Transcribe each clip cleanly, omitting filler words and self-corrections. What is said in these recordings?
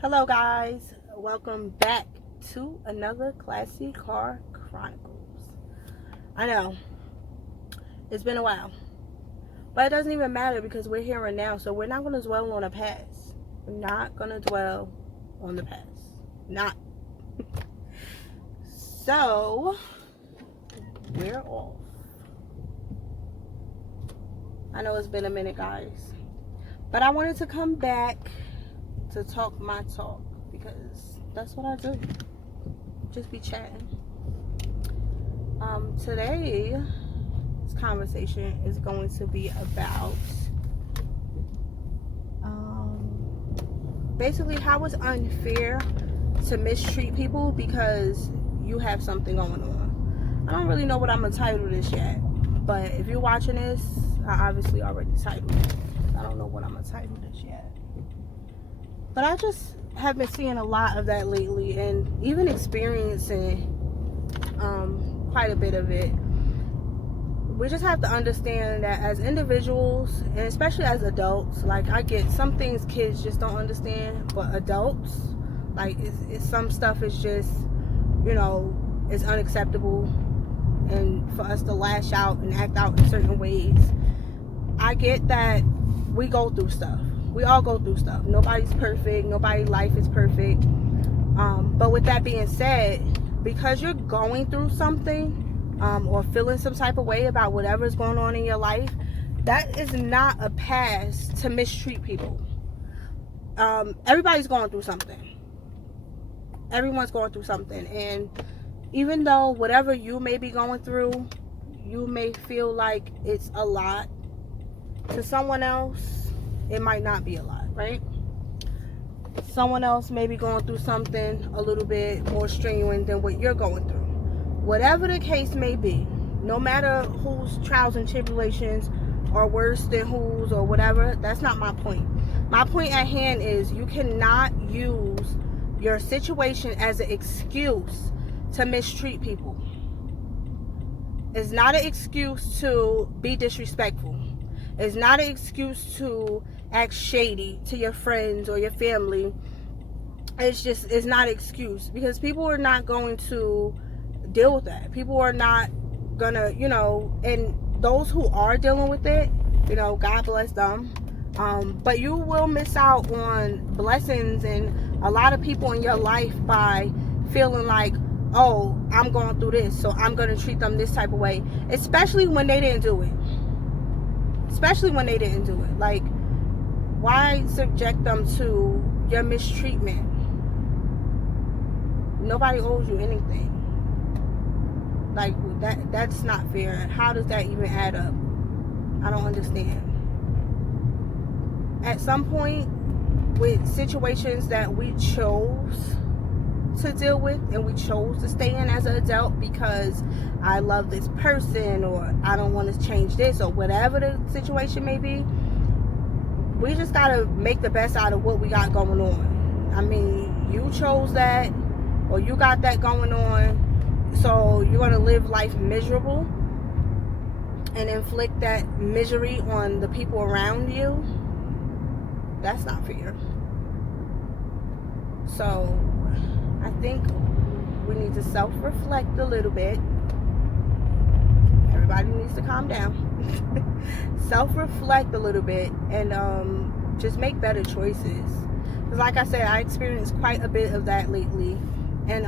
Hello guys, welcome back to another Classy Car Chronicles. I know, it's been a while, but it doesn't even matter because we're here and now, so we're not going to dwell on the past. We're not going to dwell on the past. Not. So, we're off. I know it's been a minute guys, but I wanted to come back to talk my talk because that's what I do. Just be chatting. Today's conversation is going to be about basically how it's unfair to mistreat people because you have something going on. I don't really know what I'm gonna title this yet, but if you're watching this, I obviously already titled it. I don't know what I'm gonna title this yet, but I just have been seeing a lot of that lately and even experiencing quite a bit of it. We just have to understand that as individuals, and especially as adults, like I get some things kids just don't understand, but adults, like it's some stuff is just, it's unacceptable, and for us to lash out and act out in certain ways. I get that we go through stuff. We all go through stuff. Nobody's perfect. Nobody's life is perfect. But with that being said, because you're going through something, or feeling some type of way about whatever's going on in your life, that is not a pass to mistreat people. Everybody's going through something. Everyone's going through something. And even though whatever you may be going through, you may feel like it's a lot, to someone else, it might not be a lot, right? Someone else may be going through something a little bit more strenuous than what you're going through. Whatever the case may be, no matter whose trials and tribulations are worse than whose or whatever, that's not my point. My point at hand is you cannot use your situation as an excuse to mistreat people. It's not an excuse to be disrespectful. It's not an excuse to act shady to your friends or your family. It's not an excuse, because people are not going to deal with that. People are not gonna, and those who are dealing with it, God bless them. But you will miss out on blessings and a lot of people in your life by feeling like, oh, I'm going through this, so I'm gonna treat them this type of way, especially when they didn't do it. Like, why subject them to your mistreatment? Nobody owes you anything. Like, that's not fair. How does that even add up? I don't understand. At some point, with situations that we chose to deal with and we chose to stay in as an adult because I love this person or I don't want to change this or whatever the situation may be, we just gotta make the best out of what we got going on. I mean, you chose that, or you got that going on, so you're gonna live life miserable and inflict that misery on the people around you. That's not fair. So I think we need to self-reflect a little bit. Everybody needs to calm down. Self-reflect a little bit and just make better choices. Because like I said, I experienced quite a bit of that lately. And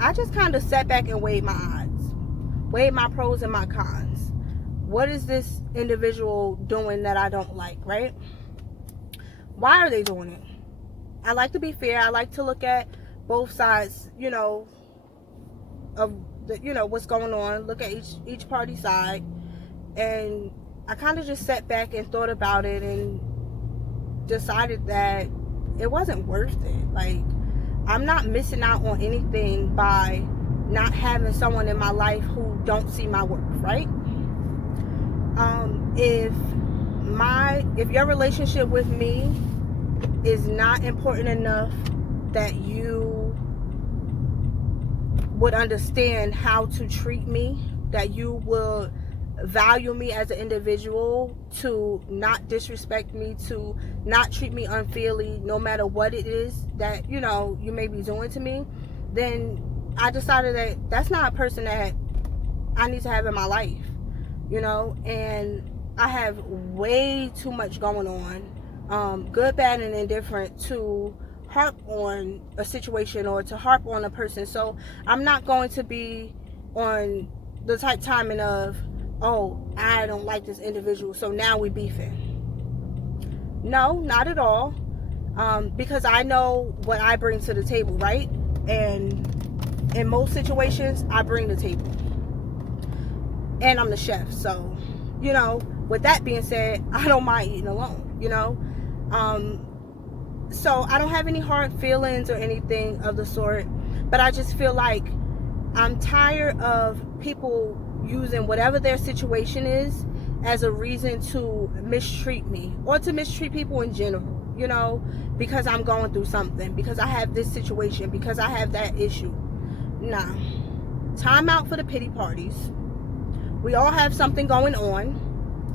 I just kind of sat back and weighed my odds. Weighed my pros and my cons. What is this individual doing that I don't like, right? Why are they doing it? I like to be fair. I like to look at both sides, of the, what's going on. Look at each party side. And I kind of just sat back and thought about it and decided that it wasn't worth it. Like, I'm not missing out on anything by not having someone in my life who don't see my worth, right? If your relationship with me is not important enough that you would understand how to treat me, that you will value me as an individual, to not disrespect me, to not treat me unfairly, no matter what it is that, you know, you may be doing to me, then I decided that that's not a person that I need to have in my life, you know. And I have way too much going on, good, bad, and indifferent, to harp on a situation or to harp on a person. So I'm not going to be on the type timing of, oh, I don't like this individual, so now we beefing. No, not at all. Because I know what I bring to the table, right? And in most situations, I bring the table. And I'm the chef, so, you know, with that being said, I don't mind eating alone, you know? So I don't have any hard feelings or anything of the sort, but I just feel like I'm tired of people using whatever their situation is as a reason to mistreat me or to mistreat people in general, you know, because I'm going through something, because I have this situation, because I have that issue. Nah. Time out for the pity parties. We all have something going on,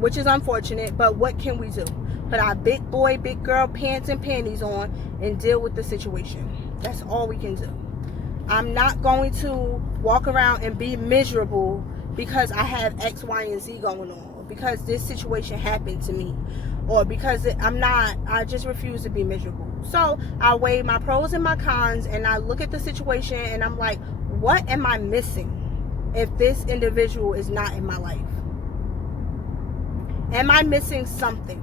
which is unfortunate, but what can we do? Put our big boy, big girl pants and panties on and deal with the situation. That's all we can do. I'm not going to walk around and be miserable because I have X, Y, and Z going on, or because this situation happened to me, or because I just refuse to be miserable. So I weigh my pros and my cons, and I look at the situation, and I'm like, what am I missing if this individual is not in my life? Am I missing something?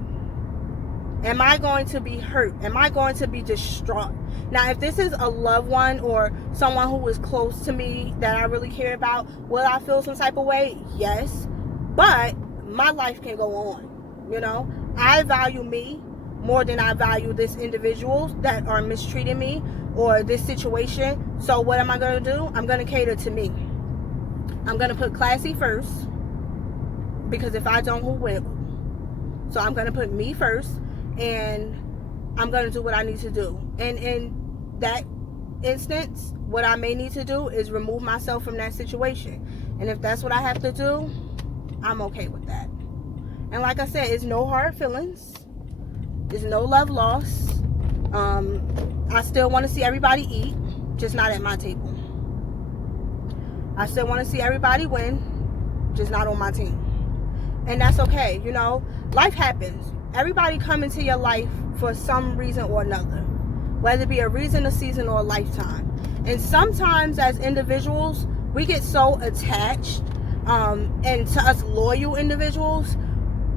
Am I going to be hurt? Am I going to be distraught? Now, if this is a loved one or someone who is close to me that I really care about, will I feel some type of way? Yes. But my life can go on, you know? I value me more than I value this individuals that are mistreating me or this situation. So what am I going to do? I'm going to cater to me. I'm going to put classy first, because if I don't, who will? So I'm going to put me first, and I'm going to do what I need to do. And in that instance, what I may need to do is remove myself from that situation. And if that's what I have to do, I'm okay with that. And like I said, it's no hard feelings. There's no love lost. I still want to see everybody eat, just not at my table. I still want to see everybody win, just not on my team. And that's okay, you know. Life happens. Everybody come into your life for some reason or another, whether it be a reason, a season, or a lifetime. And sometimes as individuals, we get so attached, and to us loyal individuals,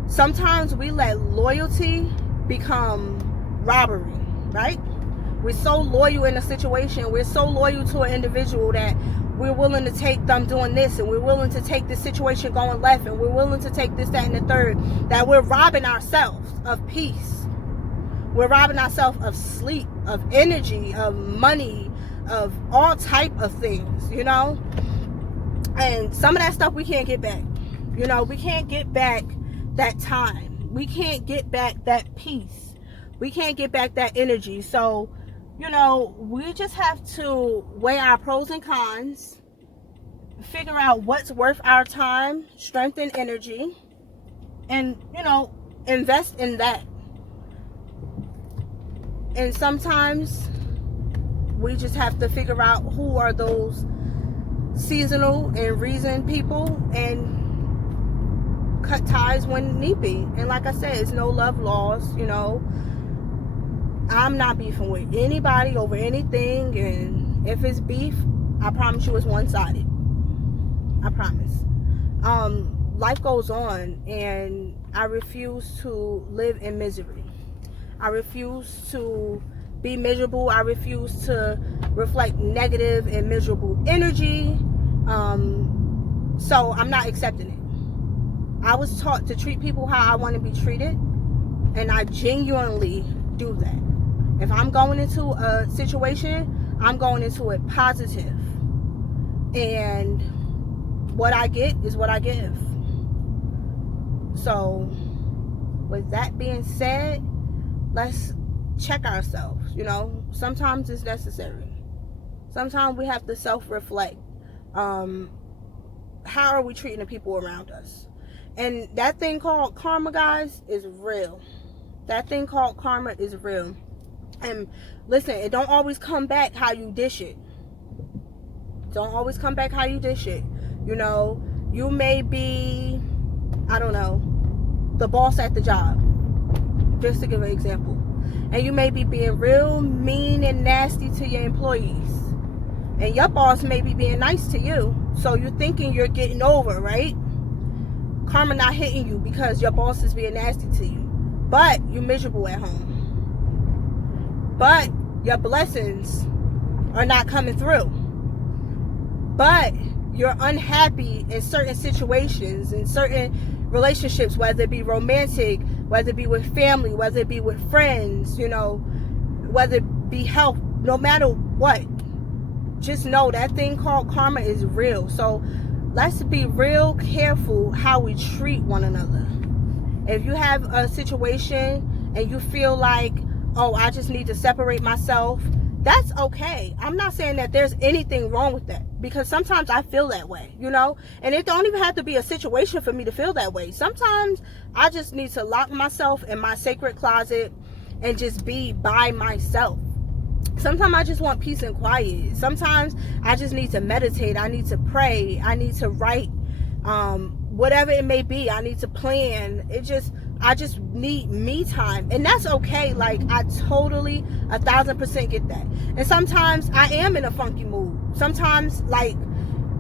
sometimes we let loyalty become robbery, right? We're so loyal in a situation, we're so loyal to an individual that we're willing to take them doing this, and we're willing to take this situation going left, and we're willing to take this, that, and the third, that we're robbing ourselves of peace. We're robbing ourselves of sleep, of energy, of money, of all type of things, you know? And some of that stuff we can't get back. You know, we can't get back that time. We can't get back that peace. We can't get back that energy. So, you know, we just have to weigh our pros and cons, figure out what's worth our time, strength, and energy, and, you know, invest in that. And sometimes we just have to figure out who are those seasonal and reason people and cut ties when need be. And like I said, it's no love lost, you know. I'm not beefing with anybody over anything, and if it's beef, I promise you it's one-sided. I promise. Life goes on, and I refuse to live in misery. I refuse to be miserable. I refuse to reflect negative and miserable energy. So I'm not accepting it. I was taught to treat people how I want to be treated, and I genuinely do that. If I'm going into a situation, I'm going into it positive. And what I get is what I give. So, with that being said, let's check ourselves. You know, sometimes it's necessary. Sometimes we have to self-reflect. How are we treating the people around us? And that thing called karma, guys, is real. That thing called karma is real. And listen, it don't always come back how you dish it. Don't always come back how you dish it. You know, you may be, I don't know, the boss at the job, just to give an example. And you may be being real mean and nasty to your employees. And your boss may be being nice to you. So you're thinking you're getting over, right? Karma not hitting you because your boss is being nasty to you. But you're miserable at home. But your blessings are not coming through. But you're unhappy in certain situations, in certain relationships, whether it be romantic, whether it be with family, whether it be with friends, you know, whether it be health, no matter what. Just know that thing called karma is real. So let's be real careful how we treat one another. If you have a situation and you feel like, oh, I just need to separate myself, that's okay. I'm not saying that there's anything wrong with that, because sometimes I feel that way, you know, and it don't even have to be a situation for me to feel that way. Sometimes I just need to lock myself in my sacred closet and just be by myself. Sometimes I just want peace and quiet. Sometimes I just need to meditate. I need to pray. I need to write, whatever it may be. I need to plan. I just need me time, and that's okay. Like, I totally 1,000% get that. And sometimes I am in a funky mood. Sometimes, like,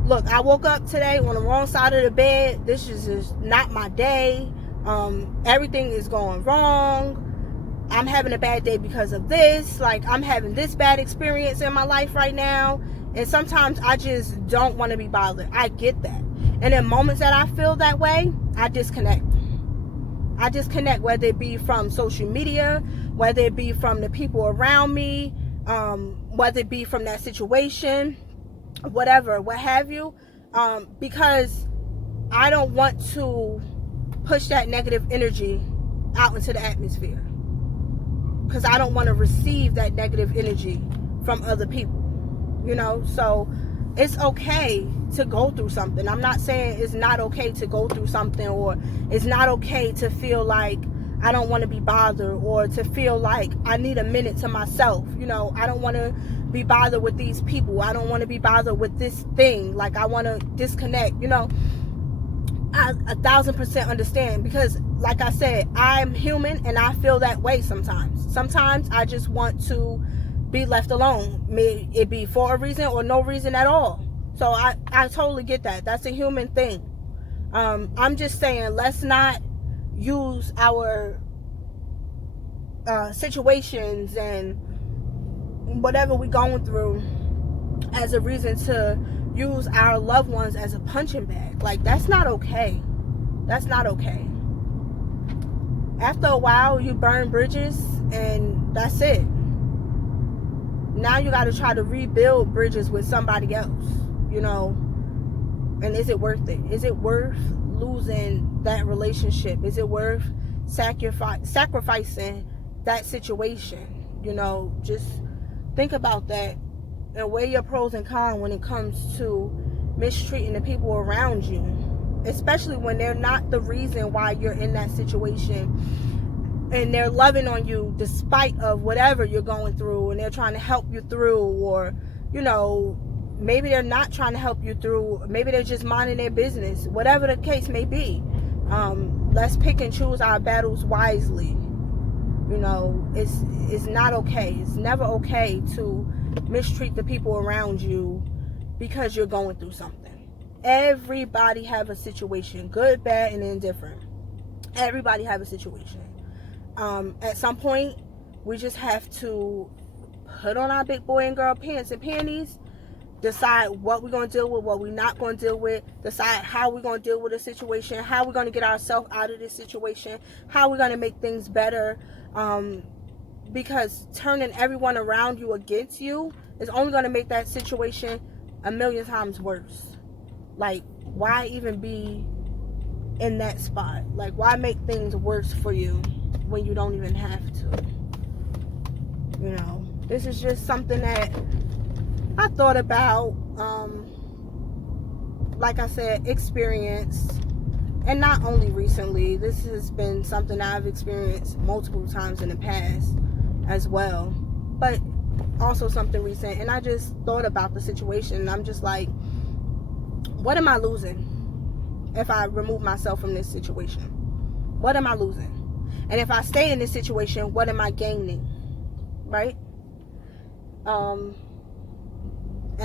look, I woke up today on the wrong side of the bed. This is just not my day. Everything is going wrong. I'm having a bad day because of this. Like, I'm having this bad experience in my life right now. And sometimes I just don't want to be bothered. I get that. And in moments that I feel that way, I disconnect. I disconnect, whether it be from social media, whether it be from the people around me, whether it be from that situation, whatever, what have you, because I don't want to push that negative energy out into the atmosphere, because I don't want to receive that negative energy from other people, you know. So it's okay to go through something. I'm not saying it's not okay to go through something, or it's not okay to feel like I don't want to be bothered, or to feel like I need a minute to myself. You know, I don't want to be bothered with these people. I don't want to be bothered with this thing. Like, I want to disconnect, you know. I 1,000% understand, because like I said, I'm human and I feel that way sometimes. Sometimes I just want to be left alone. May it be for a reason or no reason at all. So I totally get that. That's a human thing. I'm just saying, let's not use our situations and whatever we're going through as a reason to use our loved ones as a punching bag. Like, that's not okay. That's not okay. After a while, you burn bridges and that's it. Now you got to try to rebuild bridges with somebody else, you know. And is it worth it? Is it worth losing that relationship? Is it worth sacrificing that situation? You know, just think about that and weigh your pros and cons when it comes to mistreating the people around you, especially when they're not the reason why you're in that situation, and they're loving on you despite of whatever you're going through, and they're trying to help you through. Or, you know, maybe they're not trying to help you through, maybe they're just minding their business, whatever the case may be. Let's pick and choose our battles wisely. You know, it's not okay. It's never okay to mistreat the people around you because you're going through something. Everybody have a situation, good, bad, and indifferent. Everybody have a situation. At some point, we just have to put on our big boy and girl pants and panties, decide what we're going to deal with, what we're not going to deal with, decide how we're going to deal with the situation, how we're going to get ourselves out of this situation, how we're going to make things better, because turning everyone around you against you is only going to make that situation a million times worse. Like, why even be in that spot? Like, why make things worse for you when you don't even have to? You know, this is just something that I thought about, like I said, experienced, And not only recently, this has been something I've experienced multiple times in the past as well, but also something recent. And I just thought about the situation, and I'm just like, what am I losing if I remove myself from this situation? What am I losing? And if I stay in this situation, what am I gaining? Right? And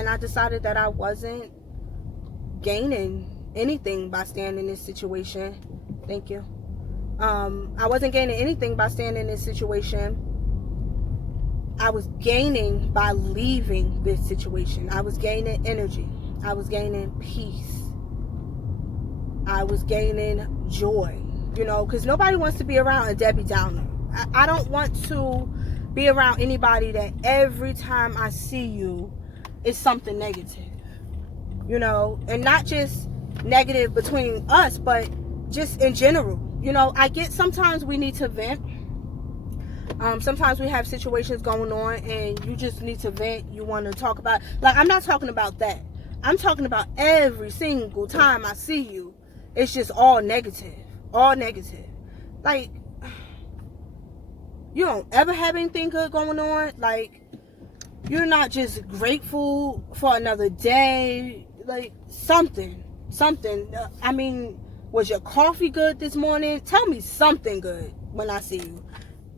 I decided that I wasn't gaining anything by staying in this situation. Thank you. I wasn't gaining anything by staying in this situation. I was gaining by leaving this situation. I was gaining energy. I was gaining peace. I was gaining joy. You know, because nobody wants to be around a Debbie Downer. I don't want to be around anybody that every time I see you is something negative. You know, and not just negative between us, but just in general. You know, I get sometimes we need to vent. Sometimes we have situations going on and you just need to vent. You want to talk about, like, I'm not talking about that. I'm talking about every single time I see you, it's just all negative. All negative. Like, you don't ever have anything good going on. Like, you're not just grateful for another day. Like, something. I mean, was your coffee good this morning? Tell me something good when I see you.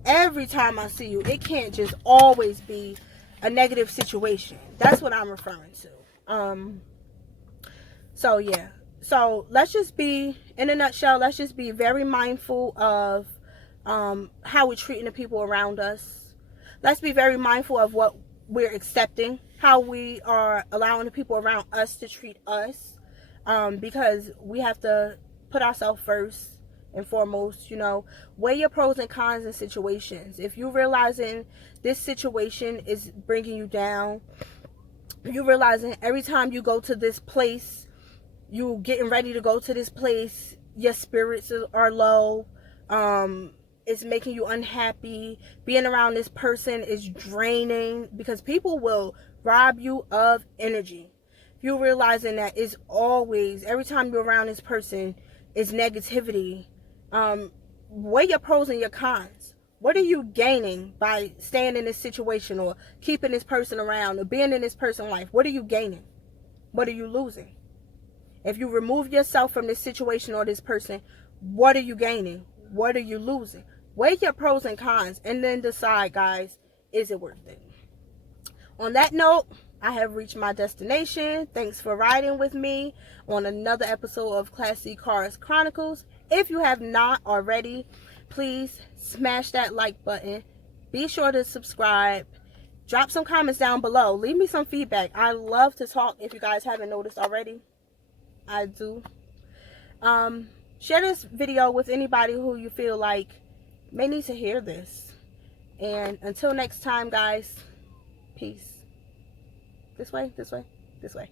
Every time I see you, it can't just always be a negative situation. That's what I'm referring to. So yeah. So let's just be, in a nutshell, let's just be very mindful of how we're treating the people around us. Let's be very mindful of what we're accepting, how we are allowing the people around us to treat us, because we have to put ourselves first and foremost. You know, weigh your pros and cons in situations. If you're realizing this situation is bringing you down, you're realizing every time you go to this place, you getting ready to go to this place, your spirits are low, it's making you unhappy, being around this person is draining, because people will rob you of energy. You realizing that it's always, every time you're around this person, is negativity. Weigh your pros and your cons. What are you gaining by staying in this situation or keeping this person around or being in this person's life? What are you gaining? What are you losing? If you remove yourself from this situation or this person, what are you gaining? What are you losing? Weigh your pros and cons and then decide, guys, is it worth it? On that note, I have reached my destination. Thanks for riding with me on another episode of Classy Cars Chronicles. If you have not already, please smash that like button. Be sure to subscribe. Drop some comments down below. Leave me some feedback. I love to talk if you guys haven't noticed already. I do. Share this video with anybody who you feel like may need to hear this. And until next time, guys, peace. This way, this way, this way.